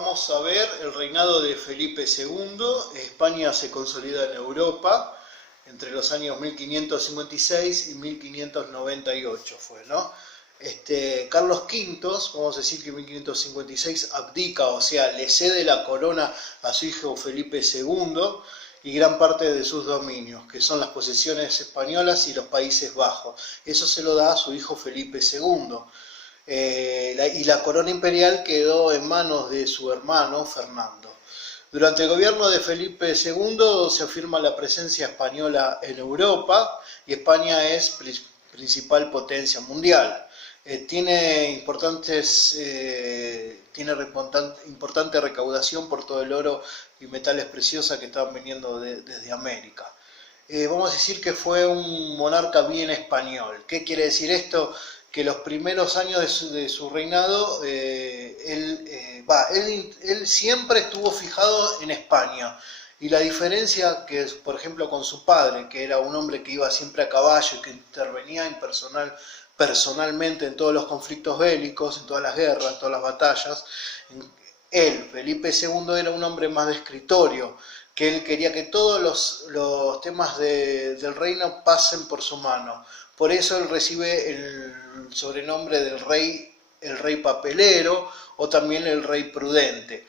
vamos a ver el reinado de Felipe II. España se consolida en Europa entre los años 1556 y 1598 fue, ¿no? Carlos V, vamos a decir que en 1556 abdica, o sea, le cede la corona a su hijo Felipe II y gran parte de sus dominios, que son las posesiones españolas y los Países Bajos. Eso se lo da a su hijo Felipe II. Y la corona imperial quedó en manos de su hermano Fernando. Durante el gobierno de Felipe II se afirma la presencia española en Europa y España es principal potencia mundial. Tiene importante recaudación por todo el oro y metales preciosos que estaban viniendo desde América. Vamos a decir que fue un monarca bien español. ¿Qué quiere decir esto? Que los primeros años de su reinado, él siempre estuvo fijado en España. Y la diferencia que, por ejemplo, con su padre, que era un hombre que iba siempre a caballo y que intervenía personalmente en todos los conflictos bélicos, en todas las guerras, en todas las batallas, Felipe II, era un hombre más de escritorio, que él quería que todos los temas del reino pasen por su mano. Por eso él recibe el sobrenombre del rey, el rey papelero, o también el rey prudente.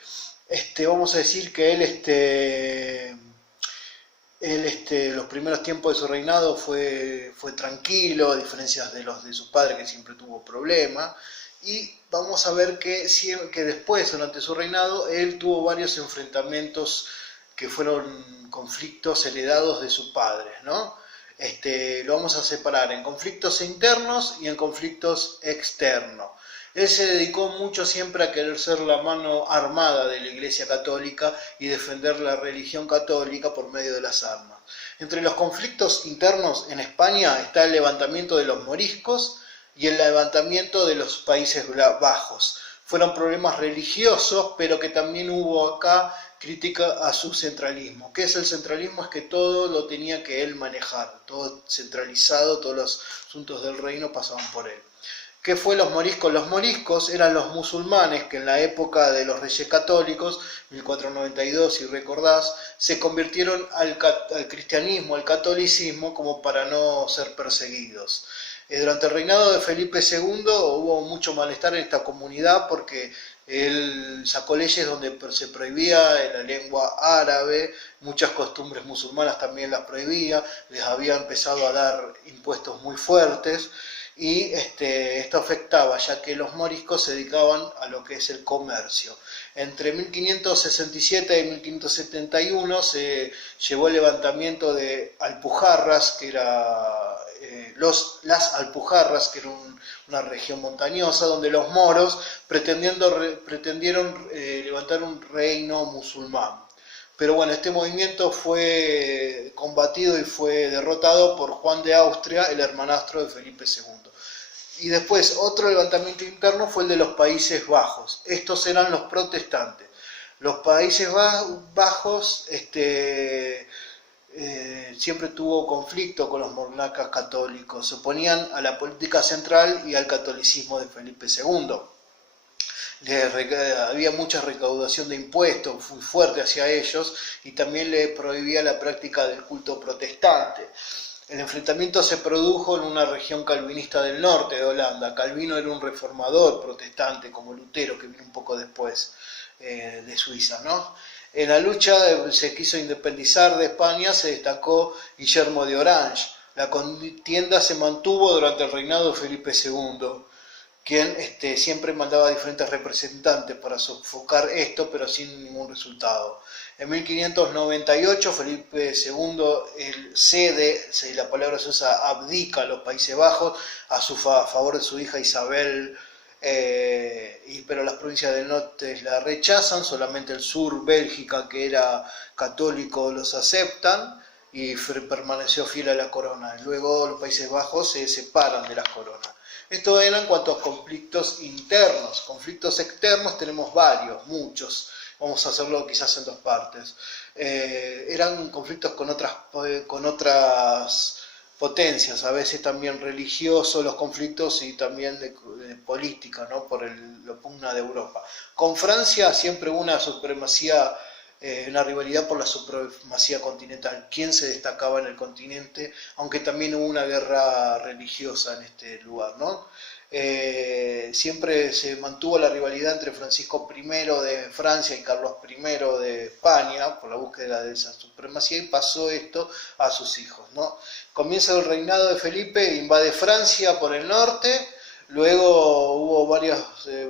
Vamos a decir que los primeros tiempos de su reinado fue tranquilo, a diferencia de los de su padre, que siempre tuvo problemas. Y vamos a ver que después, durante su reinado, él tuvo varios enfrentamientos que fueron conflictos heredados de su padre, ¿no? Lo vamos a separar en conflictos internos y en conflictos externos. Él se dedicó mucho siempre a querer ser la mano armada de la Iglesia Católica y defender la religión católica por medio de las armas. Entre los conflictos internos en España está el levantamiento de los moriscos y el levantamiento de los Países Bajos. Fueron problemas religiosos, pero que también hubo acá crítica a su centralismo. ¿Qué es el centralismo? Es que todo lo tenía que él manejar, todo centralizado, todos los asuntos del reino pasaban por él. ¿Qué fue los moriscos? Los moriscos eran los musulmanes que en la época de los reyes católicos, 1492 si recordás, se convirtieron al cristianismo, al catolicismo, como para no ser perseguidos. Durante el reinado de Felipe II hubo mucho malestar en esta comunidad porque él sacó leyes donde se prohibía la lengua árabe, muchas costumbres musulmanas también las prohibía, les había empezado a dar impuestos muy fuertes y esto afectaba ya que los moriscos se dedicaban a lo que es el comercio. Entre 1567 y 1571 se llevó el levantamiento de Alpujarras, que era las Alpujarras, que era una región montañosa, donde los moros pretendieron levantar un reino musulmán. Pero bueno, este movimiento fue combatido y fue derrotado por Juan de Austria, el hermanastro de Felipe II. Y después otro levantamiento interno fue el de los Países Bajos. Estos eran los protestantes. Los Países Bajos siempre tuvo conflicto con los monarcas católicos, se oponían a la política central y al catolicismo de Felipe II. Había mucha recaudación de impuestos muy fuerte hacia ellos y también le prohibía la práctica del culto protestante. El enfrentamiento se produjo en una región calvinista del norte de Holanda. Calvino era un reformador protestante como Lutero, que vino un poco después de Suiza, ¿no? En la lucha se quiso independizar de España, se destacó Guillermo de Orange. La contienda se mantuvo durante el reinado de Felipe II, quien siempre mandaba diferentes representantes para sofocar esto, pero sin ningún resultado. En 1598 Felipe II cede, la palabra se usa, abdica a los Países Bajos a favor de su hija Isabel, pero las provincias del norte la rechazan, solamente el sur, Bélgica, que era católico, los aceptan y permaneció fiel a la corona. Luego los Países Bajos se separan de la corona. Esto era en cuanto a conflictos internos. Conflictos externos tenemos varios, muchos. Vamos a hacerlo quizás en dos partes. Eran conflictos con otras potencias, a veces también religiosos los conflictos y también de política, ¿no? Por la pugna de Europa. Con Francia siempre hubo una supremacía, una rivalidad por la supremacía continental, quién se destacaba en el continente, aunque también hubo una guerra religiosa en este lugar, ¿no? Siempre se mantuvo la rivalidad entre Francisco I de Francia y Carlos I de España por la búsqueda de esa supremacía, y pasó esto a sus hijos, ¿no? Comienza el reinado de Felipe, invade Francia por el norte, luego hubo varias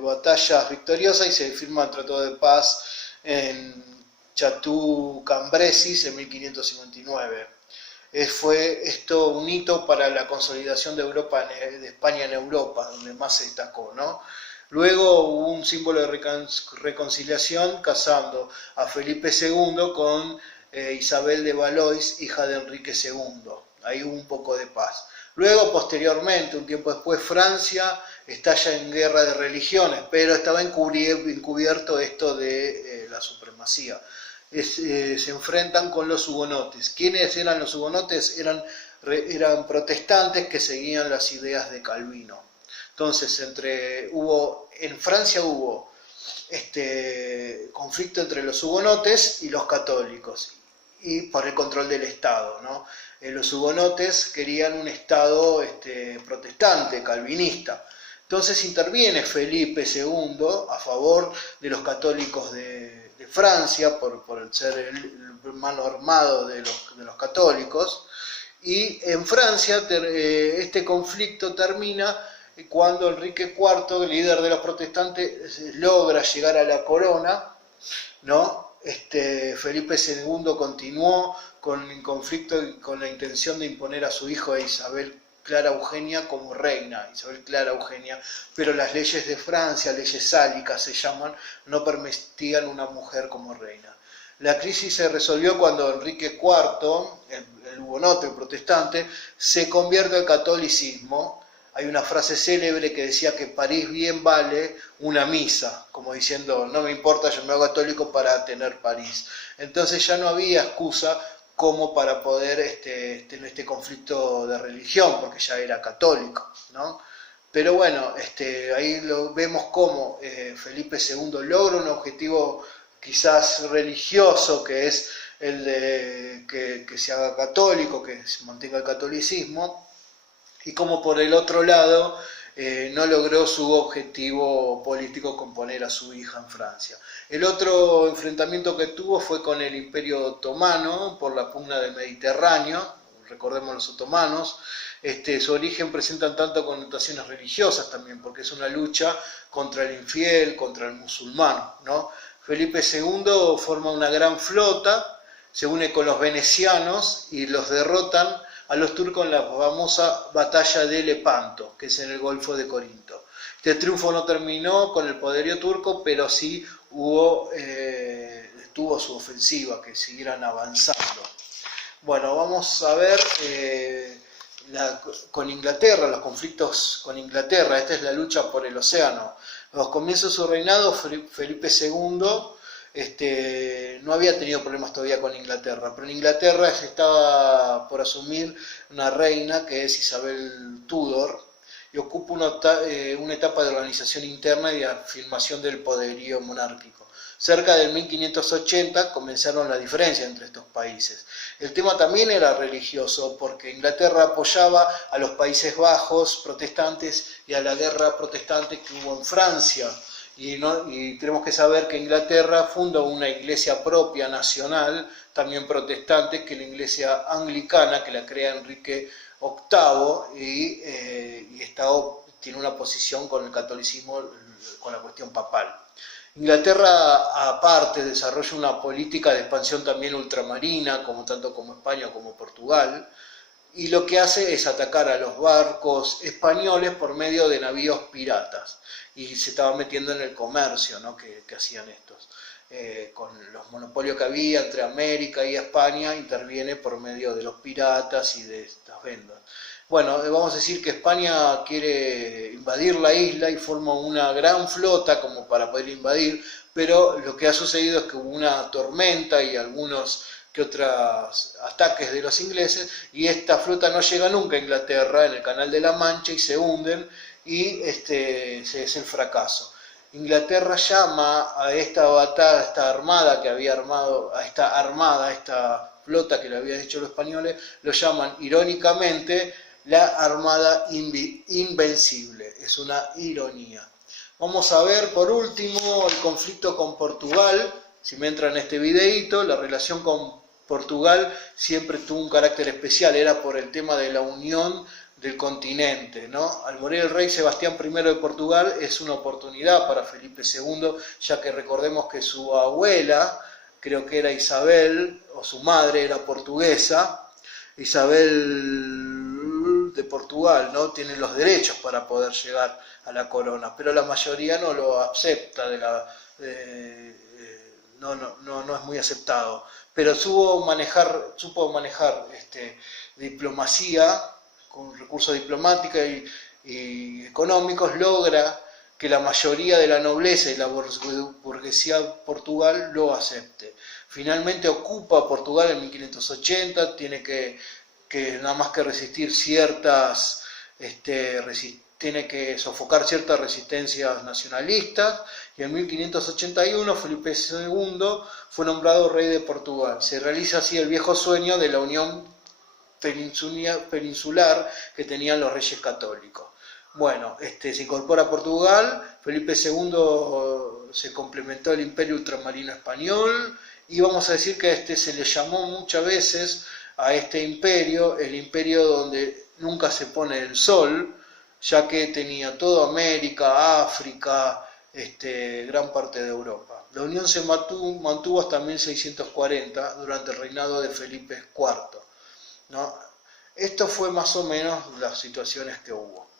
batallas victoriosas y se firma el Tratado de Paz en Chateau-Cambrésis en 1559. Fue esto un hito para la consolidación de Europa, de España en Europa, donde más se destacó, ¿no? Luego hubo un símbolo de reconciliación casando a Felipe II con Isabel de Valois, hija de Enrique II. Ahí hubo un poco de paz. Luego, posteriormente, un tiempo después, Francia estalla en guerra de religiones, pero estaba encubierto esto de la supremacía. Se enfrentan con los hugonotes. ¿Quiénes eran los hugonotes? Eran protestantes que seguían las ideas de Calvino. Entonces, en Francia hubo conflicto entre los hugonotes y los católicos, y por el control del Estado, ¿no? Los hugonotes querían un Estado protestante, calvinista. Entonces interviene Felipe II a favor de los católicos de Francia, por ser el hermano armado de los católicos, y en Francia este conflicto termina cuando Enrique IV, líder de los protestantes, logra llegar a la corona, ¿no? Felipe II continuó con el conflicto y con la intención de imponer a su hijo, a Isabel Clara Eugenia, como reina, Isabel Clara Eugenia, pero las leyes de Francia, leyes sálicas se llaman, no permitían una mujer como reina. La crisis se resolvió cuando Enrique IV, el hugonote, el protestante, se convierte al catolicismo. Hay una frase célebre que decía que París bien vale una misa, como diciendo, no me importa, yo me hago católico para tener París. Entonces ya no había excusa como para poder tener este conflicto de religión, porque ya era católico, ¿no? Pero bueno, ahí vemos cómo Felipe II logra un objetivo quizás religioso, que es el de que se haga católico, que se mantenga el catolicismo, y como por el otro lado no logró su objetivo político con poner a su hija en Francia. El otro enfrentamiento que tuvo fue con el Imperio Otomano por la pugna del Mediterráneo. Recordemos los otomanos. Su origen presenta tanto connotaciones religiosas también, porque es una lucha contra el infiel, contra el musulmán, ¿no? Felipe II forma una gran flota, se une con los venecianos y los derrotan a los turcos en la famosa batalla de Lepanto, que es en el Golfo de Corinto. Este triunfo no terminó con el poderío turco, pero sí tuvo su ofensiva, que siguieran avanzando. Bueno, vamos a ver con Inglaterra, los conflictos con Inglaterra. Esta es la lucha por el océano. A los comienzos de su reinado, Felipe II no había tenido problemas todavía con Inglaterra, pero en Inglaterra se estaba por asumir una reina que es Isabel Tudor, y ocupa una etapa de organización interna y de afirmación del poderío monárquico. Cerca del 1580 comenzaron las diferencias entre estos países. El tema también era religioso, porque Inglaterra apoyaba a los Países Bajos protestantes y a la guerra protestante que hubo en Francia. Y tenemos que saber que Inglaterra funda una iglesia propia, nacional, también protestante, que es la iglesia anglicana, que la crea Enrique VIII, y tiene una posición con el catolicismo, con la cuestión papal. Inglaterra, aparte, desarrolla una política de expansión también ultramarina, tanto como España como Portugal, y lo que hace es atacar a los barcos españoles por medio de navíos piratas, y se estaba metiendo en el comercio, ¿no? que hacían estos. Con los monopolios que había entre América y España, interviene por medio de los piratas y de estas vendas. Bueno, vamos a decir que España quiere invadir la isla y forma una gran flota como para poder invadir, pero lo que ha sucedido es que hubo una tormenta y algunos que otros ataques de los ingleses, y esta flota no llega nunca a Inglaterra en el Canal de la Mancha y se hunden, y es el fracaso. Inglaterra llama a esta batalla, a esta armada que había armado, a esta flota que le habían hecho los españoles, lo llaman irónicamente la Armada Invencible. Es una ironía. Vamos a ver por último el conflicto con Portugal. Si me entra en este videíto, la relación con Portugal siempre tuvo un carácter especial, era por el tema de la unión del continente, ¿no? Al morir el rey Sebastián I de Portugal es una oportunidad para Felipe II, ya que recordemos que su abuela, creo que era Isabel, o su madre era portuguesa, Isabel de Portugal, ¿no? Tiene los derechos para poder llegar a la corona, pero la mayoría no lo acepta, no es muy aceptado, pero supo manejar diplomacia, con recursos diplomáticos y económicos, logra que la mayoría de la nobleza y la burguesía de Portugal lo acepte. Finalmente ocupa Portugal en 1580, tiene que nada más que resistir tiene que sofocar ciertas resistencias nacionalistas, y en 1581 Felipe II fue nombrado rey de Portugal. Se realiza así el viejo sueño de la unión peninsular que tenían los reyes católicos. Bueno, se incorpora a Portugal, Felipe II se complementó el imperio ultramarino español, y vamos a decir que se le llamó muchas veces a este imperio el imperio donde nunca se pone el sol, ya que tenía toda América, África, gran parte de Europa. La unión se mantuvo hasta 1640, durante el reinado de Felipe IV, ¿no? Esto fue más o menos las situaciones que hubo.